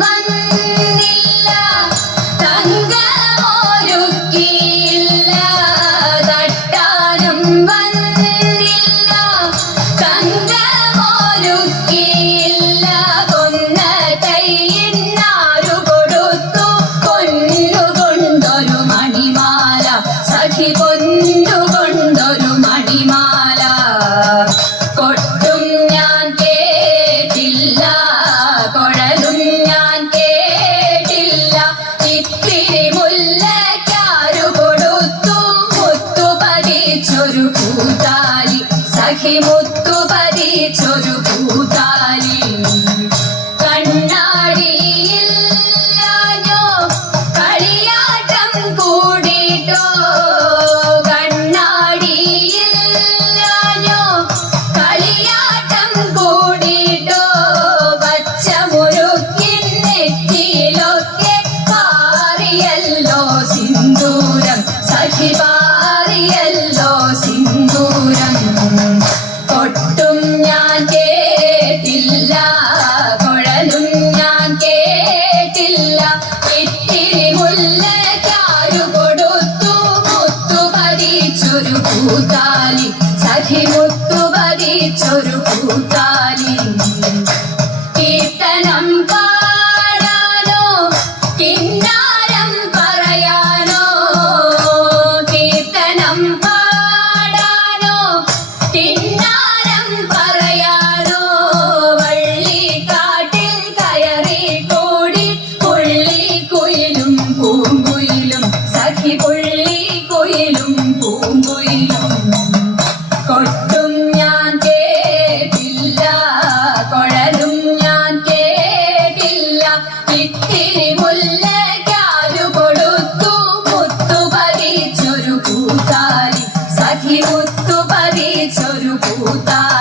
വന്നില്ല തങ്കമൊരുക്കിയില്ല തട്ടാനും വന്നില്ല തങ്കമൊരുക്കിയില്ല കൊന്ന കൈയിന്നാരു കൊടുത്തു പൊന്നുകൊണ്ടൊരു മണിമാല സഖി പൊന്നുകൊണ്ടൊരു മണിമാല കൊട്ടും ഞാൻ കേട്ടില്ല കൊഴലും ഞാൻ കേട്ടില്ല ഇത്തിരി മുല്ലയ്ക്കാരു കൊടുത്തു മുത്തു പതിച്ചൊരു പൂത്താലി സഖി മുത്തു പതിച്ചൊരു പൂത്താലി കണ്ണാടിയില്ലാഞ്ഞോ കളിയാട്ടം കൂടിട്ടോ കണ്ണാടിയില്ലാഞ്ഞോ കളിയാട്ടം കൂടിട്ടോ പച്ചമുറുക്കിൻ നെറ്റിയിലൊക്കെ പാറിയല്ലോ സിന്ദൂരം സഖി പാറിയല്ലോ സിന്ദൂരം കൊട്ടും ഞാൻ കേട്ടില്ല കൊഴലും ഞാൻ കേട്ടില്ല ഇത്തിരി മുല്ലയ്ക്കാരു കൊടുത്തു മുത്തു പതിച്ചൊരു പൂത്താലി സഖി മുത്തു പതിച്ചൊരു പൂത്താലി കീർത്തനം പാടാനോ കിന്നാരം പറയാനോ കീർത്തനം പാടാനോ കിന്നാരം പറയാനോ വള്ളിക്കാട്ടിൽ കയറി കൂടി പുള്ളിക്കുയിലും പൂങ്കുയിലും സഖി പുള്ളിക്കുയിലും പൂങ്കുയിലും കൊട്ടും ഞാൻ കേട്ടില്ല കൊഴലും ഞാൻ കേട്ടില്ല ഇത്തിരി മുല്ലയ്ക്കാരു കൊടുത്തു മുത്തു പതിച്ചൊരു പൂത്താലി സഖി മുത്തു പതിച്ചൊരു പൂത്താലി